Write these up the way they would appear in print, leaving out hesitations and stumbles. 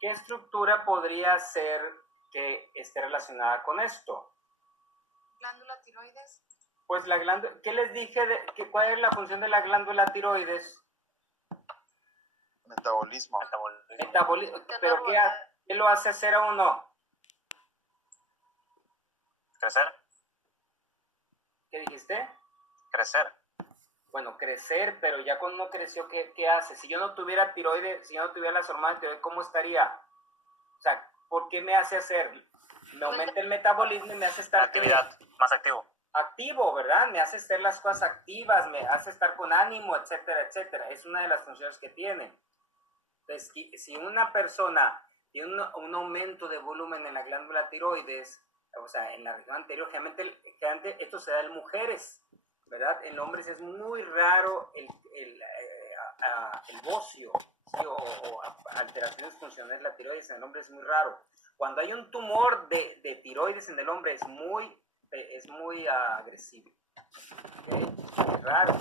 ¿Qué estructura podría ser que esté relacionada con esto? Glándula tiroides. Pues la glándula, ¿qué les dije? ¿Cuál es la función de la glándula tiroides? Metabolismo. ¿Pero qué lo hace hacer a uno? ¿Crecer? ¿Qué dijiste? Crecer. Bueno, crecer, pero ya cuando uno creció, ¿qué hace? Si yo no tuviera tiroides, si yo no tuviera las hormonas de tiroides, ¿cómo estaría? O sea, ¿por qué me hace hacer? Me aumenta el metabolismo y me hace estar... Actividad, más activo. Activo, ¿verdad? Me hace hacer las cosas activas, me hace estar con ánimo, etcétera, etcétera. Es una de las funciones que tiene. Entonces, si una persona tiene un aumento de volumen en la glándula tiroides, o sea, en la región anterior, generalmente esto se da en mujeres, ¿verdad? En hombres es muy raro el bocio, ¿sí? o alteraciones funcionales de la tiroides en el hombre es muy raro. Cuando hay un tumor de tiroides en el hombre es muy agresivo. ¿Okay? Es raro,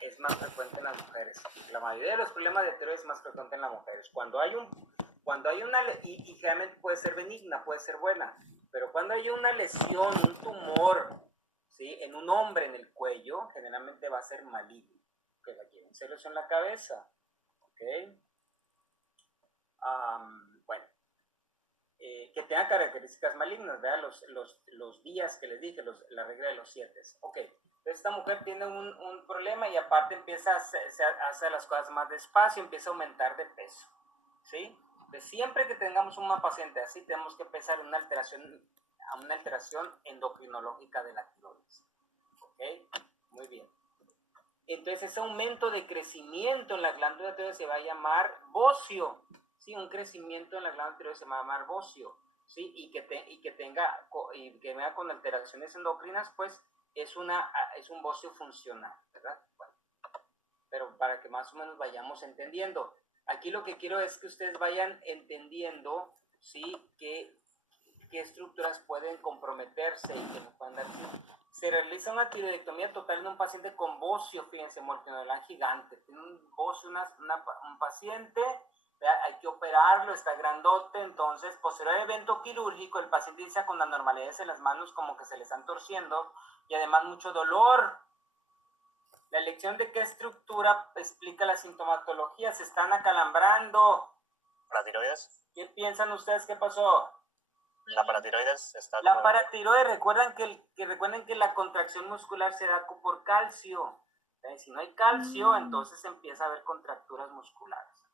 es más frecuente en las mujeres. La mayoría de los problemas de tiroides es más frecuente en las mujeres. Cuando hay una, y generalmente puede ser benigna, puede ser buena, pero cuando hay una lesión, un tumor, ¿sí? En un hombre en el cuello, generalmente va a ser maligno, que la quieren hacer en la cabeza. ¿Okay? Bueno, que tenga características malignas, ¿verdad? Los días que les dije, la regla de los 7. Ok, entonces esta mujer tiene un problema y aparte empieza a hacer las cosas más despacio, empieza a aumentar de peso, ¿sí? Entonces siempre que tengamos una paciente así, tenemos que pensar en una alteración endocrinológica de la tiroides. ¿Ok? Muy bien. Entonces ese aumento de crecimiento en la glándula tiroides se va a llamar bocio. Sí, un crecimiento en la glándula tiroides se va a llamar bocio. Sí, y que venga con alteraciones endocrinas, pues es un bocio funcional, ¿verdad? Bueno, pero para que más o menos vayamos entendiendo. Aquí lo que quiero es que ustedes vayan entendiendo, ¿sí? qué estructuras pueden comprometerse y que nos pueden dar. Se realiza una tiroidectomía total en un paciente con bocio, fíjense, morfinodelán gigante. Tiene un bocio, un paciente, hay que operarlo, está grandote, entonces, posterior al evento quirúrgico, el paciente inicia con anormalidades en las manos, como que se le están torciendo, y además mucho dolor. La elección de qué estructura explica la sintomatología, se están acalambrando. ¿La tiroides? ¿Qué piensan ustedes que pasó? La paratiroides está... La paratiroides, recuerden que la contracción muscular se da por calcio. Si no hay calcio, entonces empieza a haber contracturas musculares.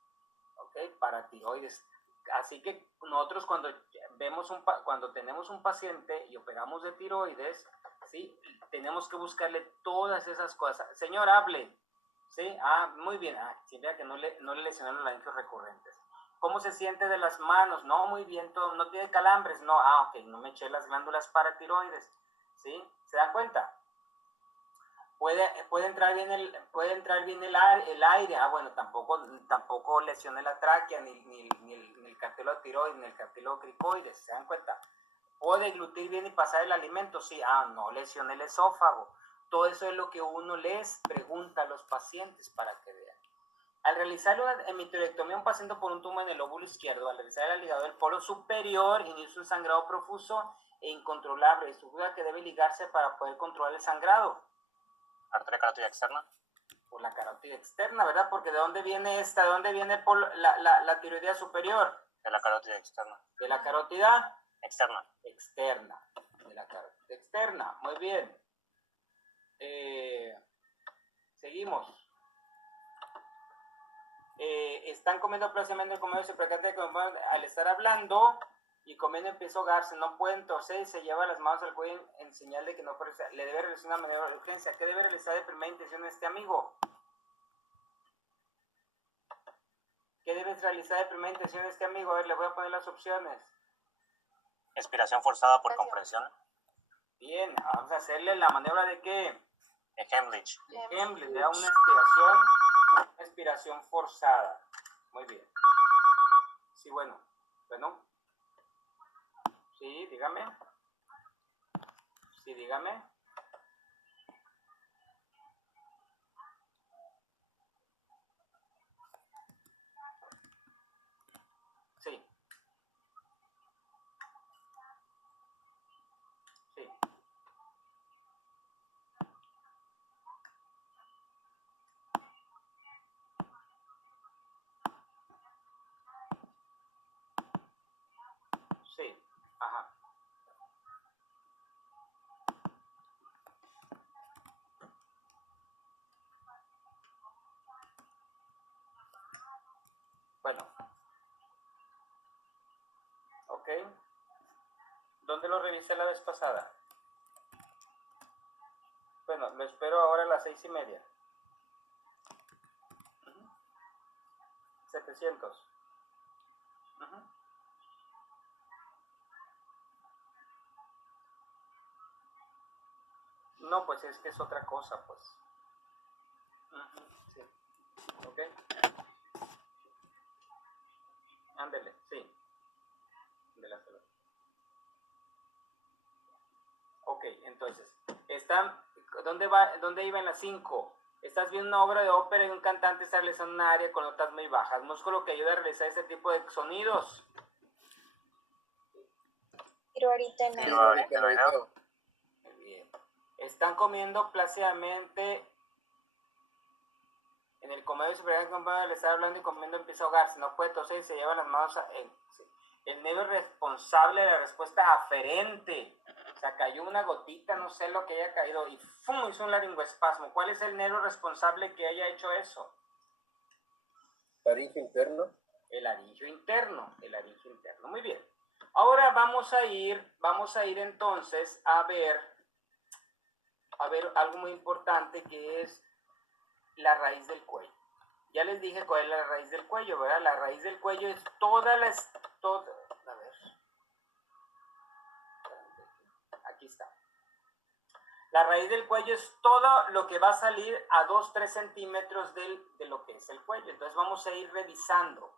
¿Ok? Paratiroides. Así que nosotros cuando tenemos un paciente y operamos de tiroides, ¿sí? Tenemos que buscarle todas esas cosas. Señor, hable. ¿Sí? Muy bien. Siempre que no le lesionaron las angios recurrentes. ¿Cómo se siente de las manos? No, muy bien, todo. ¿No tiene calambres? No, ok, no me eché las glándulas paratiroides. ¿Sí? ¿Se dan cuenta? Puede entrar bien el aire. Bueno, tampoco lesione la tráquea, ni el cartílago tiroides, ni el cartílago cricoides. ¿Se dan cuenta? ¿Puede deglutir bien y pasar el alimento? Sí. No lesione el esófago. Todo eso es lo que uno les pregunta a los pacientes para que vean. Al realizar una hemitoidectomía a un paciente por un tumor en el lóbulo izquierdo, al realizar el ligado del polo superior, inicia un sangrado profuso e incontrolable, estructura que debe ligarse para poder controlar el sangrado. ¿Arteria carótida externa? Por la carótida externa, ¿verdad? Porque ¿de dónde viene esta? ¿De dónde viene la tiroidea superior? De la carótida externa. ¿De la carótida? Externa. Externa. De la carótida externa. Muy bien. Seguimos. Están comiendo próximamente el comer, se percata que al estar hablando y comiendo empieza a ahogarse, no pueden torcer y se lleva las manos al cuello en señal de que no puede, le debe realizar una maniobra de urgencia. ¿Qué debe realizar de primera intención este amigo? ¿Qué debes realizar de primera intención este amigo? A ver, le voy a poner las opciones. Expiración forzada por compresión. Bien, vamos a hacerle la maniobra de ¿qué? De Heimlich. De Heimlich, le da una expiración forzada. Muy bien. Sí, bueno. Sí, dígame. Sí, dígame. Sí. ¿Dónde lo revisé la vez pasada? Bueno, lo espero ahora a las 6:30. 700. No, pues es que es otra cosa, pues. Sí. ¿Ok? Ándele, sí. Ok, entonces, ¿dónde iban las 5? Estás viendo una obra de ópera y un cantante está realizando una área con notas muy bajas. Músculo que ayuda a realizar ese tipo de sonidos. Tiro ahorita en Sí, el ahorita en el video. Muy bien. Están comiendo plácidamente en el comedor superior, le está hablando y comiendo empieza a ahogarse. No puede toser y se lleva las manos el nervio responsable de la respuesta aferente. O sea, cayó una gotita, no sé lo que haya caído y ¡fum! Hizo un laringoespasmo. ¿Cuál es el nervio responsable que haya hecho eso? Laringio interno. El laringio interno. Muy bien. Ahora vamos a ir entonces a ver algo muy importante que es la raíz del cuello. Ya les dije cuál es la raíz del cuello, ¿verdad? La raíz del cuello es a ver. Aquí está. La raíz del cuello es todo lo que va a salir a 2-3 centímetros de lo que es el cuello. Entonces vamos a ir revisando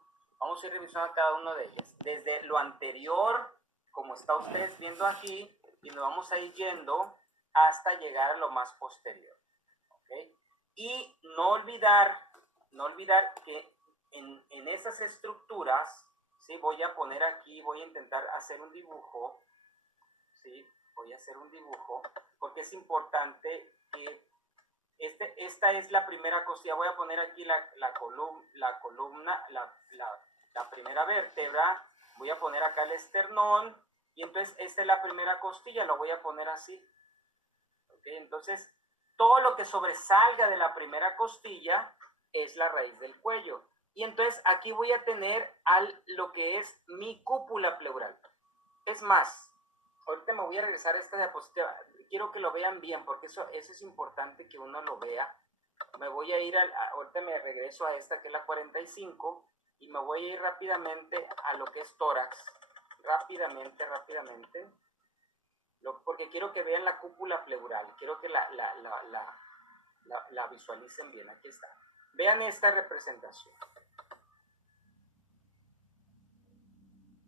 cada uno de ellas. Desde lo anterior, como está ustedes viendo aquí, y nos vamos a ir yendo hasta llegar a lo más posterior. ¿Okay? Y no olvidar que en esas estructuras, ¿sí? Voy a poner aquí, voy a intentar hacer un dibujo, ¿sí? Voy a hacer un dibujo, porque es importante que esta es la primera costilla. Voy a poner aquí la columna, la primera vértebra. Voy a poner acá el esternón. Y entonces esta es la primera costilla, lo voy a poner así. ¿Ok? Entonces, todo lo que sobresalga de la primera costilla es la raíz del cuello. Y entonces aquí voy a tener lo que es mi cúpula pleural. Es más, ahorita me voy a regresar a esta diapositiva. Quiero que lo vean bien, porque eso es importante que uno lo vea. Me voy a ir, ahorita me regreso a esta que es la 45, y me voy a ir rápidamente a lo que es tórax. Rápidamente. Porque quiero que vean la cúpula pleural. Quiero que la visualicen bien. Aquí está. Vean esta representación.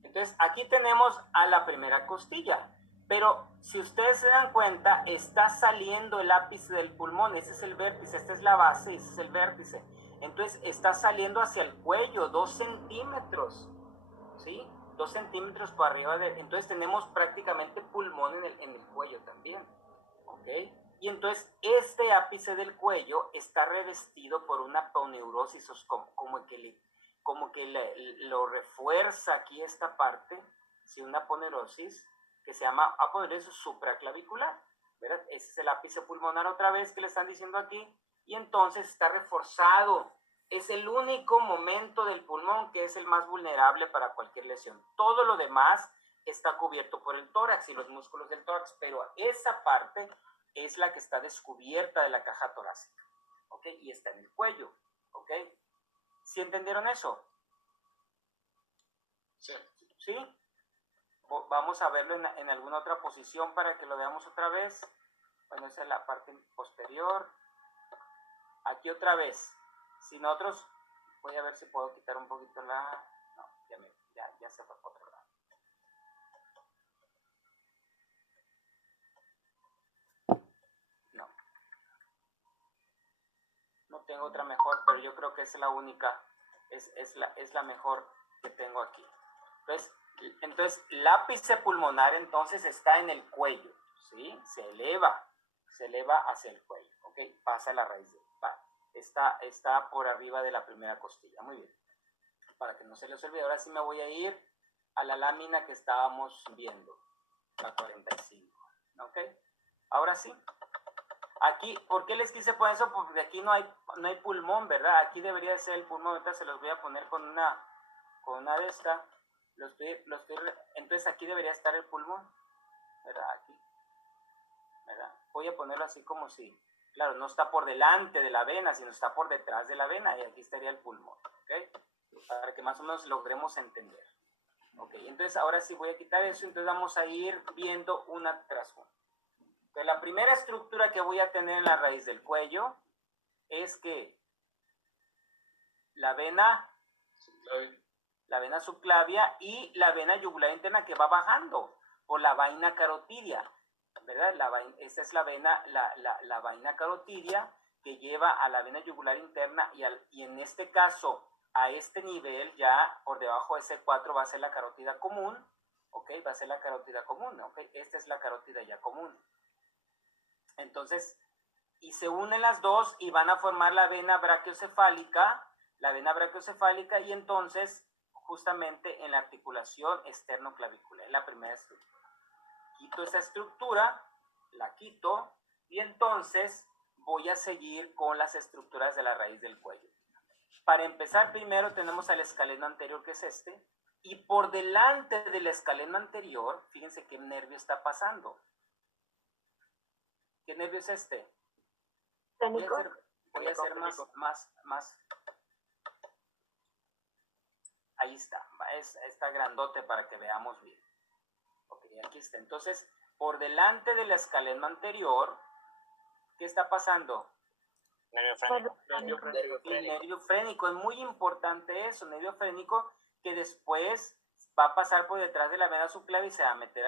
Entonces, aquí tenemos a la primera costilla, pero si ustedes se dan cuenta, está saliendo el ápice del pulmón. Ese es el vértice, esta es la base y ese es el vértice. Entonces, está saliendo hacia el cuello, 2 centímetros, ¿sí? 2 centímetros por arriba entonces tenemos prácticamente pulmón en el cuello también, ¿ok? Y entonces, este ápice del cuello está revestido por una aponeurosis, como que lo refuerza aquí esta parte, ¿sí? Una aponeurosis que se llama aponeurosis supraclavicular, ¿verdad? Ese es el ápice pulmonar otra vez que le están diciendo aquí, y entonces está reforzado. Es el único momento del pulmón que es el más vulnerable para cualquier lesión. Todo lo demás está cubierto por el tórax y los músculos del tórax, pero esa parte es la que está descubierta de la caja torácica, ¿ok? Y está en el cuello, ¿ok? ¿Sí entendieron eso? Sí. ¿Sí? Vamos a verlo en alguna otra posición para que lo veamos otra vez. Bueno, esa es la parte posterior. Aquí otra vez. Si nosotros, voy a ver si puedo quitar un poquito la... No, ya se fue por otro lado. No tengo otra mejor, pero yo creo que es la única, es la mejor que tengo aquí. Entonces, el ápice pulmonar entonces está en el cuello, ¿sí? Se eleva hacia el cuello, ¿ok? Pasa la raíz, está por arriba de la primera costilla, muy bien. Para que no se les olvide, ahora sí me voy a ir a la lámina que estábamos viendo, la 45, ¿ok? Ahora sí. Aquí, ¿por qué les quise poner eso? Porque aquí no hay pulmón, ¿verdad? Aquí debería ser el pulmón. Ahorita se los voy a poner con una de esta. Entonces aquí debería estar el pulmón, ¿verdad? Aquí, ¿verdad? Voy a ponerlo así como si, claro, no está por delante de la vena, sino está por detrás de la vena, y aquí estaría el pulmón, ¿ok? Para que más o menos logremos entender. Ok, entonces ahora sí voy a quitar eso, entonces vamos a ir viendo una tras una. Entonces, la primera estructura que voy a tener en la raíz del cuello es que la vena subclavia y la vena yugular interna que va bajando por la vaina carotidia, ¿verdad? Esta es la vena, la vaina carotidia que lleva a la vena yugular interna y en este caso, a este nivel ya por debajo de C4 va a ser la carótida común, ¿ok? Va a ser la carótida común, ¿ok? Esta es la carótida ya común. Entonces, y se unen las dos y van a formar la vena brachiocefálica, y entonces justamente en la articulación esternoclavicular, la primera estructura. Quito esa estructura, la quito, y entonces voy a seguir con las estructuras de la raíz del cuello. Para empezar, primero tenemos al escaleno anterior, que es este, y por delante del escaleno anterior, fíjense qué nervio está pasando. ¿Qué nervio es este? Voy a hacer más. Ahí está, está grandote para que veamos bien. Ok, aquí está. Entonces, por delante del escaleno anterior, ¿qué está pasando? Nervio frénico. El nervio frénico, es muy importante eso, nervio frénico, que después va a pasar por detrás de la vena subclavia y se va a meter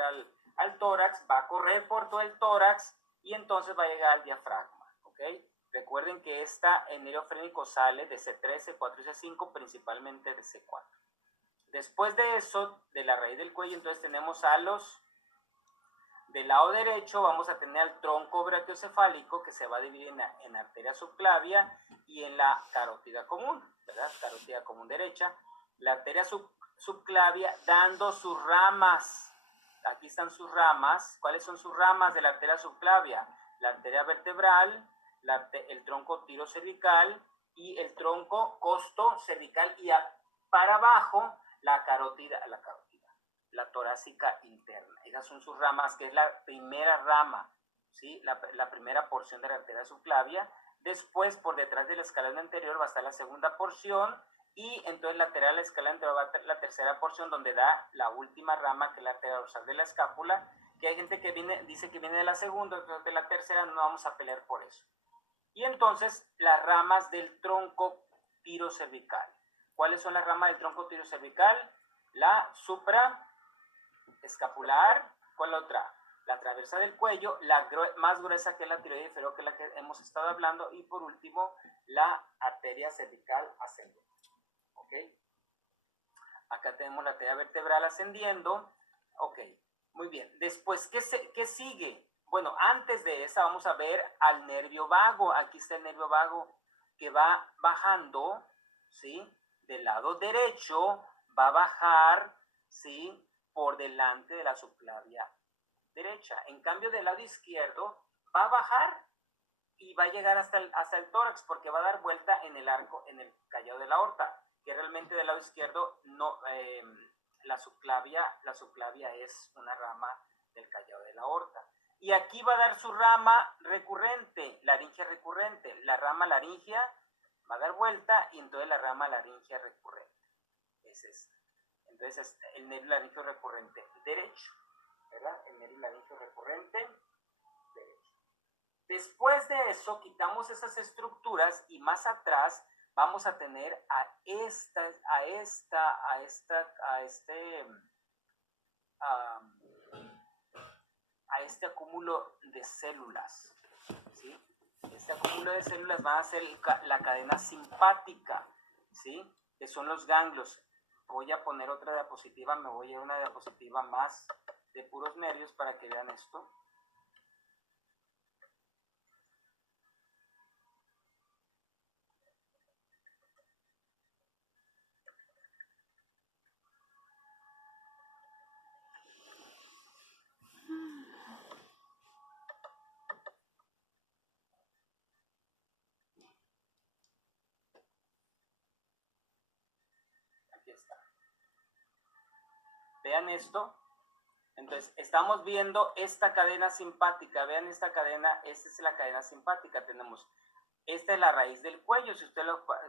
al tórax, va a correr por todo el tórax y entonces va a llegar al diafragma, ¿ok? Recuerden que el nervio frénico sale de C3, C4 y C5, principalmente de C4. Después de eso, de la raíz del cuello, entonces tenemos del lado derecho vamos a tener el tronco brachiocefálico que se va a dividir en arteria subclavia y en la carótida común, ¿verdad? Carótida común derecha. La arteria subclavia dando sus ramas. Aquí están sus ramas. ¿Cuáles son sus ramas de la arteria subclavia? La arteria vertebral, el tronco tirocervical y el tronco costo cervical y para abajo la carótida, la torácica interna. Esas son sus ramas, que es la primera rama, ¿sí? La primera porción de la arteria subclavia. Después, por detrás del escaleno anterior va a estar la segunda porción y entonces lateral al escaleno anterior va a estar la tercera porción donde da la última rama, que es la arteria dorsal de la escápula, que hay gente que dice que viene de la segunda, entonces de la tercera no vamos a pelear por eso. Y entonces las ramas del tronco tirocervical. ¿Cuáles son las ramas del tronco tirocervical? La supraescapular, ¿cuál otra? La transversa del cuello, la más gruesa, que es la tiroide inferior, que es la que hemos estado hablando, y por último, la arteria cervical ascendente. ¿Ok? Acá tenemos la arteria vertebral ascendiendo. Ok, muy bien. Después, ¿qué sigue? Bueno, antes de esa vamos a ver al nervio vago. Aquí está el nervio vago que va bajando, ¿sí? Del lado derecho va a bajar, ¿sí? Por delante de la subclavia derecha. En cambio, del lado izquierdo va a bajar y va a llegar hasta el tórax, porque va a dar vuelta en el arco, en el callado de la aorta, que realmente del lado izquierdo no, la subclavia es una rama del callado de la aorta. Y aquí va a dar su rama recurrente, laringe recurrente. La rama laringea va a dar vuelta y entonces la rama laringea recurrente. Ese es. Entonces el nervio laringeo recurrente derecho, ¿verdad? El nervio laringeo recurrente derecho. Después de eso quitamos esas estructuras y más atrás vamos a tener a este acúmulo de células, ¿sí? Este acúmulo de células va a ser la cadena simpática, ¿sí? Que son los ganglios. Voy a poner otra diapositiva, me voy a ir a una diapositiva más de puros nervios para que vean esto. Aquí está. Vean esto. Entonces, estamos viendo esta cadena simpática. Vean esta cadena, esta es la cadena simpática. Tenemos, esta es la raíz del cuello, si ustedes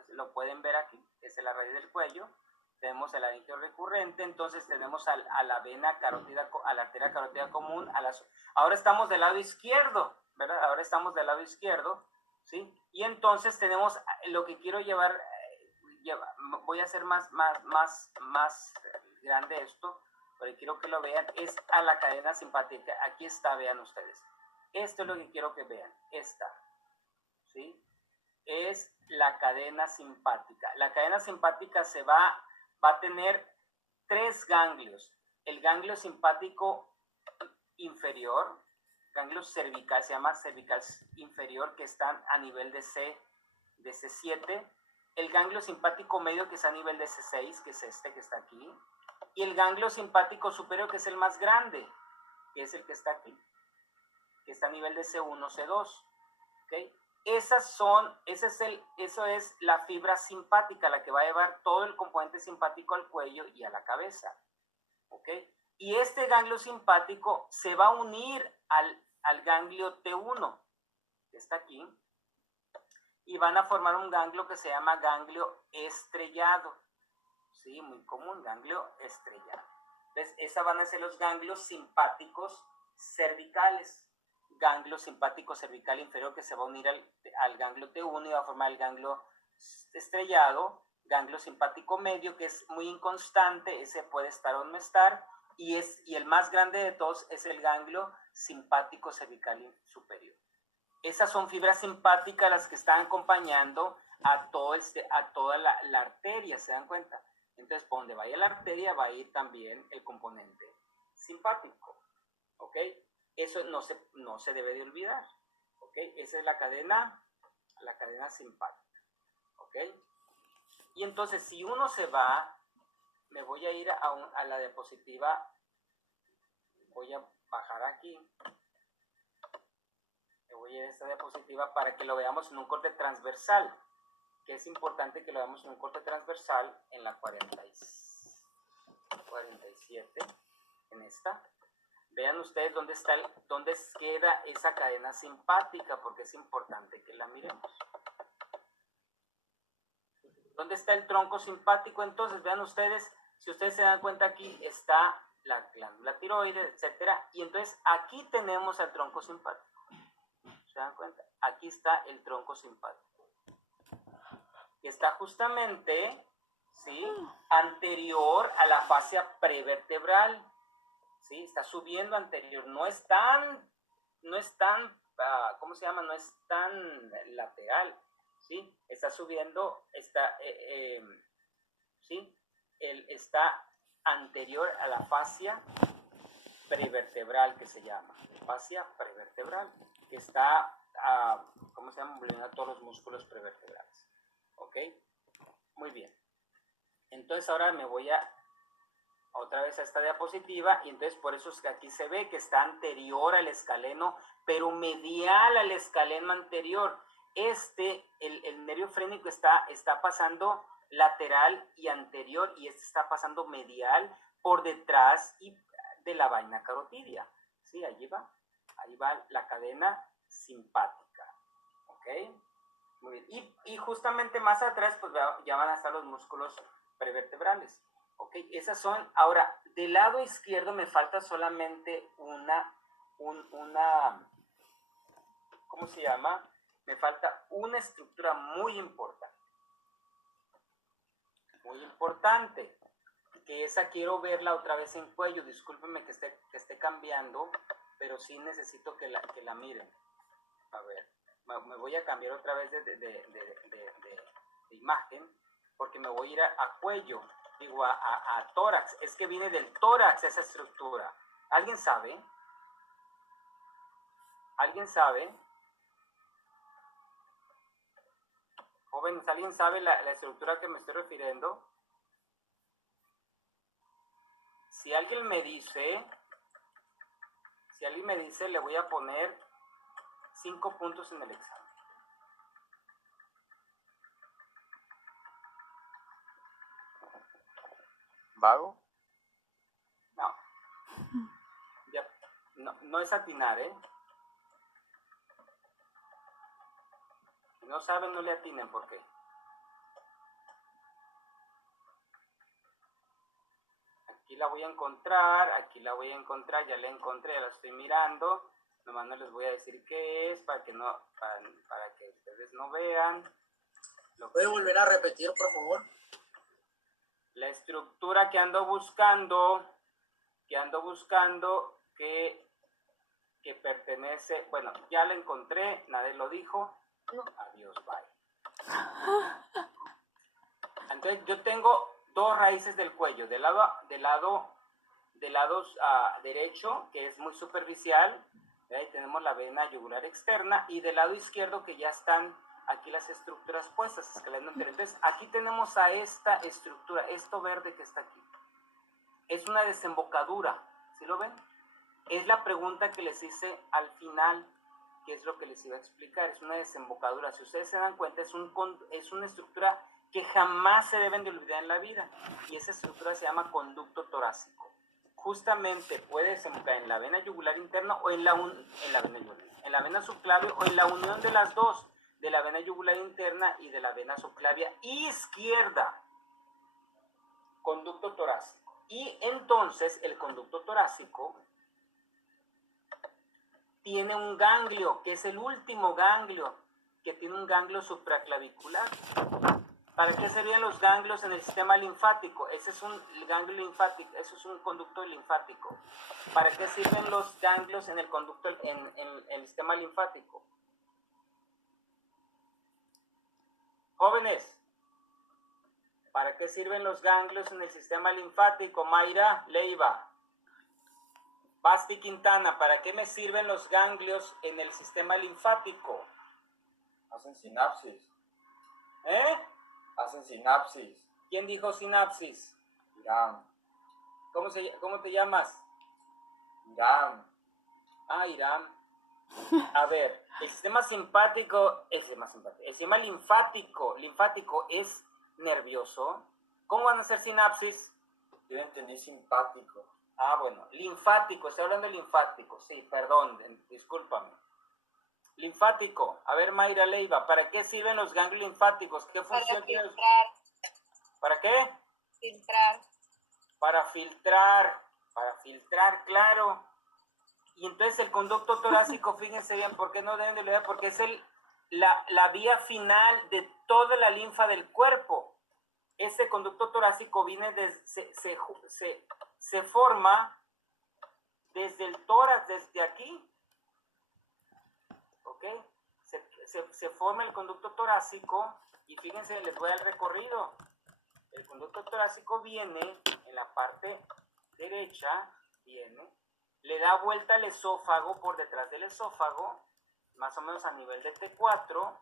lo pueden ver aquí. Esta es la raíz del cuello. Tenemos el laringio recurrente, entonces tenemos a la vena carótida, a la arteria carótida común. Ahora estamos del lado izquierdo, ¿verdad? Ahora estamos del lado izquierdo, ¿sí? Y entonces tenemos lo que quiero llevar, voy a hacer más grande esto, pero quiero que lo vean, es a la cadena simpática. Aquí está, vean ustedes. Esto es lo que quiero que vean, esta, ¿sí? Es la cadena simpática. La cadena simpática va a tener 3 ganglios. El ganglio simpático inferior, ganglio cervical, se llama cervical inferior, que están a nivel de C7. El ganglio simpático medio, que está a nivel de C6, que es este que está aquí. Y el ganglio simpático superior, que es el más grande, que es el que está aquí, que está a nivel de C1, C2. ¿Ok? Eso es la fibra simpática, la que va a llevar todo el componente simpático al cuello y a la cabeza. ¿Ok? Y este ganglio simpático se va a unir al ganglio T1, que está aquí, y van a formar un ganglio que se llama ganglio estrellado. Sí, muy común, ganglio estrellado. Entonces, esas van a ser los ganglios simpáticos cervicales. Ganglio simpático cervical inferior, que se va a unir al ganglio T1 y va a formar el ganglio estrellado. Ganglio simpático medio, que es muy inconstante, ese puede estar o no estar. Y el más grande de todos es el ganglio simpático cervical superior. Esas son fibras simpáticas las que están acompañando a toda la arteria, ¿se dan cuenta? Entonces, por donde vaya la arteria, va a ir también el componente simpático, ¿ok? Eso no se debe de olvidar, ¿ok? Esa es la cadena simpática, ¿ok? Y entonces, si uno se va, me voy a ir a la diapositiva, voy a bajar aquí, me voy a ir a esta diapositiva para que lo veamos en un corte transversal, que es importante que lo veamos en un corte transversal en la 47, en esta. Vean ustedes dónde queda esa cadena simpática, porque es importante que la miremos. ¿Dónde está el tronco simpático? Entonces, vean ustedes, si ustedes se dan cuenta, aquí está la glándula tiroides, etcétera, y entonces aquí tenemos el tronco simpático. ¿Se dan cuenta? Aquí está el tronco simpático, que está justamente, ¿sí?, anterior a la fascia prevertebral. ¿Sí? Está subiendo anterior, no es tan, ¿cómo se llama? No es tan lateral, ¿sí? Está subiendo, ¿sí? Está anterior a la fascia prevertebral, que se llama, fascia prevertebral, que está, ¿cómo se llama? Envolviendo todos los músculos prevertebrales, ¿ok? Muy bien. Entonces ahora me voy otra vez a esta diapositiva, y entonces por eso es que aquí se ve que está anterior al escaleno, pero medial al escaleno anterior. El nervio frénico está pasando lateral y anterior, y este está pasando medial por detrás y de la vaina carotidia. ¿Sí? Ahí va la cadena simpática. ¿Ok? Muy bien. Y justamente más atrás, pues ya van a estar los músculos prevertebrales. Ok, esas son. Ahora, del lado izquierdo me falta solamente ¿cómo se llama? Me falta una estructura muy importante. Muy importante. Que esa quiero verla otra vez en cuello. Discúlpenme que esté cambiando, pero sí necesito que la miren. A ver, me voy a cambiar otra vez de imagen, porque me voy a ir a cuello. Digo, a tórax. Es que viene del tórax esa estructura. ¿Alguien sabe? ¿Alguien sabe? Jóvenes, ¿alguien sabe la estructura que me estoy refiriendo? Si alguien me dice, le voy a poner 5 puntos en el examen. ¿Vago? no es atinar, ¿eh? Si no saben, no le atinen, ¿por qué? Aquí la voy a encontrar, ya la encontré, ya la estoy mirando. Nomás no les voy a decir qué es para que ustedes no vean. ¿Puede volver a repetir, por favor? La estructura que ando buscando, que pertenece, bueno, ya la encontré, nadie lo dijo. Adiós, bye. Entonces yo tengo dos raíces del cuello, del lado derecho, que es muy superficial, ahí tenemos la vena yugular externa, y del lado izquierdo que ya están aquí las estructuras puestas, escalando anterior. Entonces aquí tenemos a esta estructura, esto verde que está aquí. Es una desembocadura, ¿sí lo ven? Es la pregunta que les hice al final, que es lo que les iba a explicar, es una desembocadura. Si ustedes se dan cuenta, es una estructura que jamás se deben de olvidar en la vida, y esa estructura se llama conducto torácico. Justamente puede desembocar en la vena yugular interna o en la vena subclavia o en la unión de las dos, de la vena yugular interna y de la vena subclavia izquierda. Conducto torácico. Y entonces el conducto torácico tiene un ganglio, que es el último ganglio, que tiene un ganglio supraclavicular. ¿Para qué serían los ganglios en el sistema linfático? Ese es un ganglio linfático, eso es un conducto linfático. ¿Para qué sirven los ganglios en el conducto en el sistema linfático? Jóvenes, ¿para qué sirven los ganglios en el sistema linfático? Mayra Leiva. Basti Quintana, ¿para qué me sirven los ganglios en el sistema linfático? Hacen sinapsis. ¿Eh? Hacen sinapsis. ¿Quién dijo sinapsis? Irán. ¿Cómo te llamas? Irán. Ah, Irán. A ver, el sistema linfático es nervioso. ¿Cómo van a ser sinapsis? Yo entendí simpático. Ah, bueno, linfático, estoy hablando de linfático, sí, perdón, discúlpame. Linfático, a ver, Mayra Leiva, ¿para qué sirven los ganglios linfáticos? ¿Qué función tienen? ¿Para qué? Filtrar. Para filtrar, claro. Y entonces el conducto torácico, fíjense bien, ¿por qué no deben de olvidar? Porque es la vía final de toda la linfa del cuerpo. Ese conducto torácico viene se forma desde el tórax, desde aquí. ¿Ok? Se forma el conducto torácico y fíjense, les voy al recorrido. El conducto torácico viene en la parte derecha, le da vuelta al esófago, por detrás del esófago, más o menos a nivel de T4.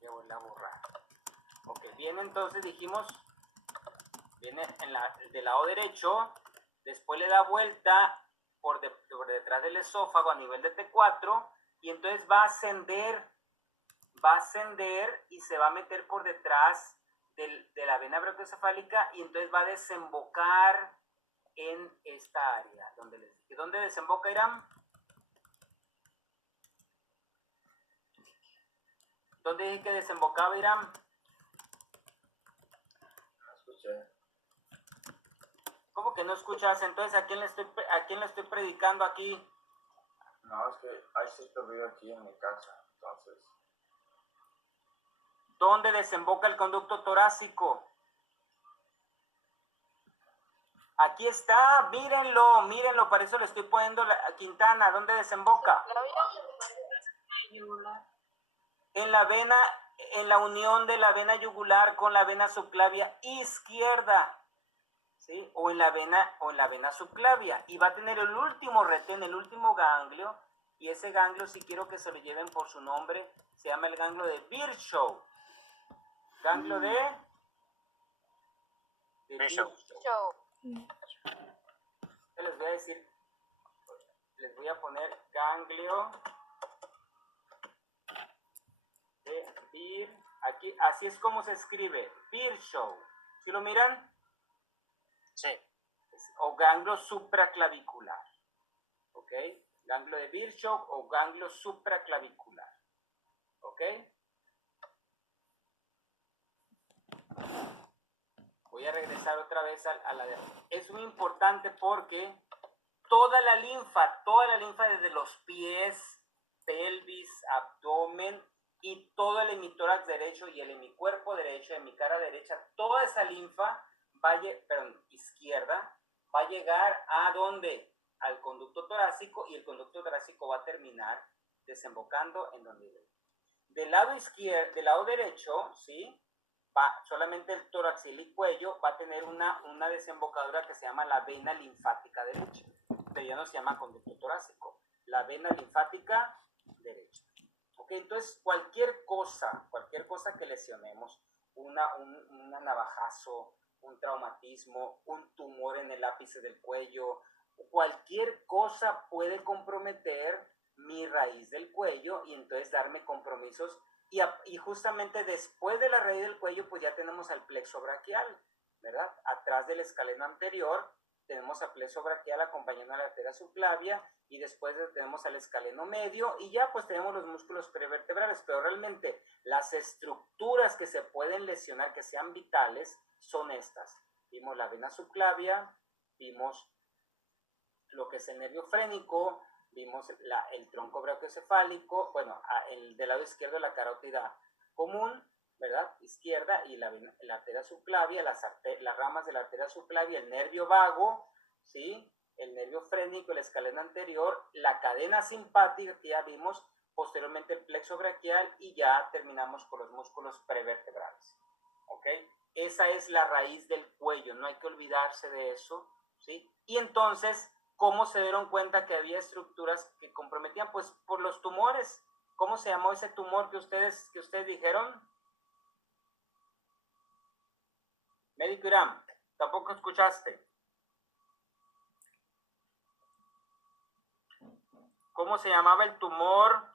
Ya voy a borrar. Ok, viene entonces, dijimos, viene del lado derecho, después le da vuelta por detrás del esófago a nivel de T4, y entonces va a ascender y se va a meter por detrás de la vena brachiocefálica, y entonces va a desembocar en esta área. ¿Dónde desemboca, Irán? ¿Dónde dije que desembocaba, Irán? No escuché. ¿Cómo que no escuchas? Entonces, ¿a quién le estoy predicando aquí? No, es que hay cierto ruido aquí en mi casa, entonces. ¿Dónde desemboca el conducto torácico? Aquí está, mírenlo, para eso le estoy poniendo a Quintana. ¿Dónde desemboca? En la vena, en la unión de la vena yugular con la vena subclavia izquierda, ¿sí? O en la vena subclavia, y va a tener el último retén, el último ganglio, y ese ganglio, si quiero que se lo lleven por su nombre, se llama el ganglio de Virchow. Ganglio de Virchow. Les voy a decir, les voy a poner ganglio de Virchow. aquí, así es como se escribe, Virchow. ¿Sí lo miran? Sí. O ganglio supraclavicular. ¿Ok? Ganglio de Virchow o ganglio supraclavicular. ¿Ok? Voy a regresar otra vez a la de... Es muy importante porque toda la linfa desde los pies, pelvis, abdomen y todo el hemitórax derecho y el hemicuerpo derecho, hemicara derecha, toda esa linfa izquierda va a llegar a ¿dónde? Al conducto torácico, y el conducto torácico va a terminar desembocando en donde debe. Del lado derecho, ¿sí? Solamente el toraxil y cuello va a tener una desembocadura que se llama la vena linfática derecha, pero ya no se llama conducto torácico, la vena linfática derecha. ¿Ok? Entonces, cualquier cosa que lesionemos, un navajazo, un traumatismo, un tumor en el ápice del cuello, cualquier cosa puede comprometer mi raíz del cuello y entonces darme compromisos. Y justamente después de la raíz del cuello, pues ya tenemos al plexo braquial, ¿verdad? Atrás del escaleno anterior tenemos al plexo braquial acompañando a la arteria subclavia, y después tenemos al escaleno medio, y ya pues tenemos los músculos prevertebrales. Pero realmente las estructuras que se pueden lesionar, que sean vitales, son estas. Vimos la vena subclavia, vimos lo que es el nervio frénico, vimos el tronco brachiocefálico, bueno, del lado izquierdo la carótida común, ¿verdad? Izquierda, y la arteria subclavia, las ramas de la arteria subclavia, el nervio vago, ¿sí? El nervio frénico, el escaleno anterior, la cadena simpática que ya vimos, posteriormente el plexo braquial, y ya terminamos con los músculos prevertebrales, ¿ok? Esa es la raíz del cuello, no hay que olvidarse de eso, ¿sí? Y entonces, ¿cómo se dieron cuenta que había estructuras que comprometían? Pues por los tumores. ¿Cómo se llamó ese tumor que ustedes dijeron? Médico Irán, tampoco escuchaste. ¿Cómo se llamaba el tumor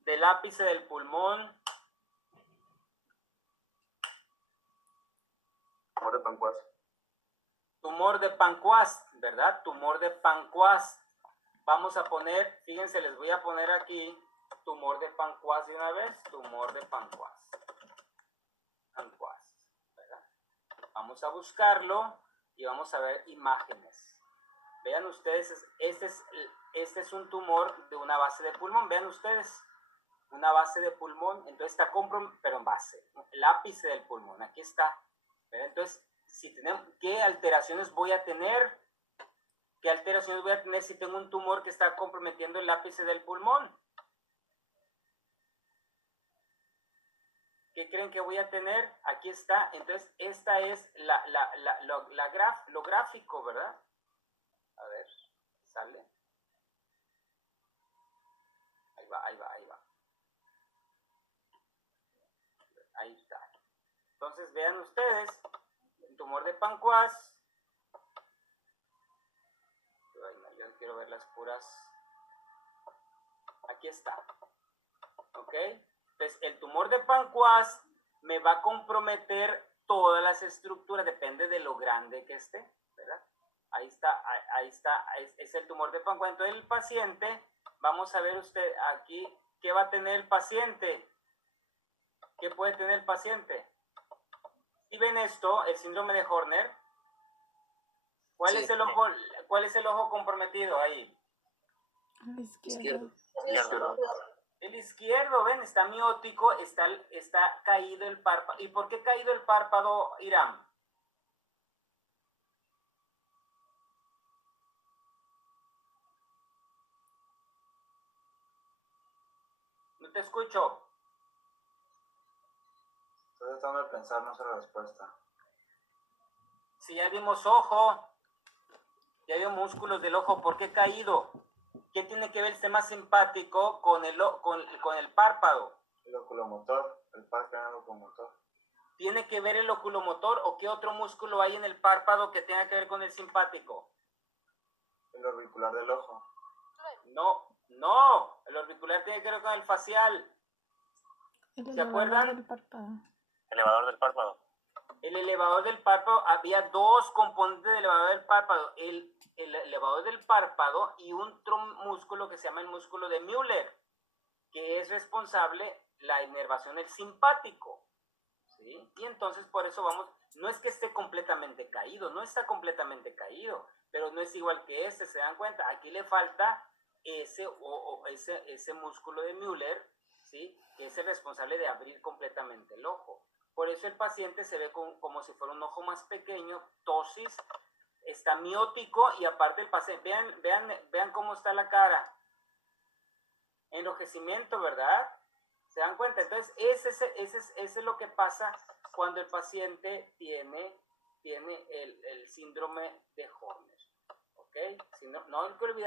del ápice del pulmón? Tumor de Pancuas. Tumor de Pancuas, ¿verdad? Tumor de Pancuas. Vamos a poner, fíjense, les voy a poner aquí tumor de Pancuas de una vez. Tumor de Pancuas. Pancuas, ¿verdad? Vamos a buscarlo y vamos a ver imágenes. Vean ustedes, este es un tumor de una base de pulmón. Vean ustedes, una base de pulmón. Entonces está pero en base, el ápice del pulmón, aquí está. ¿Verdad? Entonces, si tenemos, ¿qué alteraciones voy a tener? ¿Qué alteraciones voy a tener si tengo un tumor que está comprometiendo el ápice del pulmón? ¿Qué creen que voy a tener? Aquí está. Entonces, esta es lo gráfico, ¿verdad? A ver, sale. Ahí va. Ahí está. Entonces, vean ustedes, el tumor de Pancuas. Yo quiero ver las puras. Aquí está. ¿Ok? Entonces, el tumor de Pancuas me va a comprometer todas las estructuras, depende de lo grande que esté, ¿verdad? Ahí está, es el tumor de Pancuas. Entonces, el paciente, vamos a ver usted aquí, ¿qué va a tener el paciente? ¿Qué puede tener el paciente? ¿Y ven esto, el síndrome de Horner? ¿Cuál es el ojo comprometido ahí? Izquierdo. El izquierdo, ven, está miótico, está caído el párpado. ¿Y por qué caído el párpado, Irán? No te escucho. Estoy tratando de pensar, no sé la respuesta. Si ya vimos ojo, ya vimos músculos del ojo, ¿por qué caído? ¿Qué tiene que ver el sistema simpático con el párpado? El oculomotor, el par canal oculomotor. ¿Tiene que ver el oculomotor o qué otro músculo hay en el párpado que tenga que ver con el simpático? El orbicular del ojo. No, el orbicular tiene que ver con el facial. ¿Se acuerdan? Elevador del párpado. El elevador del párpado, había dos componentes del elevador del párpado, el elevador del párpado y otro músculo que se llama el músculo de Müller, que es responsable la inervación del simpático, ¿sí? Y entonces por eso vamos, no es que esté completamente caído, no está completamente caído, pero no es igual que este, ¿se dan cuenta? Aquí le falta ese músculo de Müller, ¿sí? Que es el responsable de abrir completamente el ojo. Por eso el paciente se ve como si fuera un ojo más pequeño, ptosis, está miótico y aparte el paciente, vean cómo está la cara. Enrojecimiento, ¿verdad? ¿Se dan cuenta? Entonces, ese es lo que pasa cuando el paciente tiene el síndrome de Horner. ¿Ok? No hay que olvidar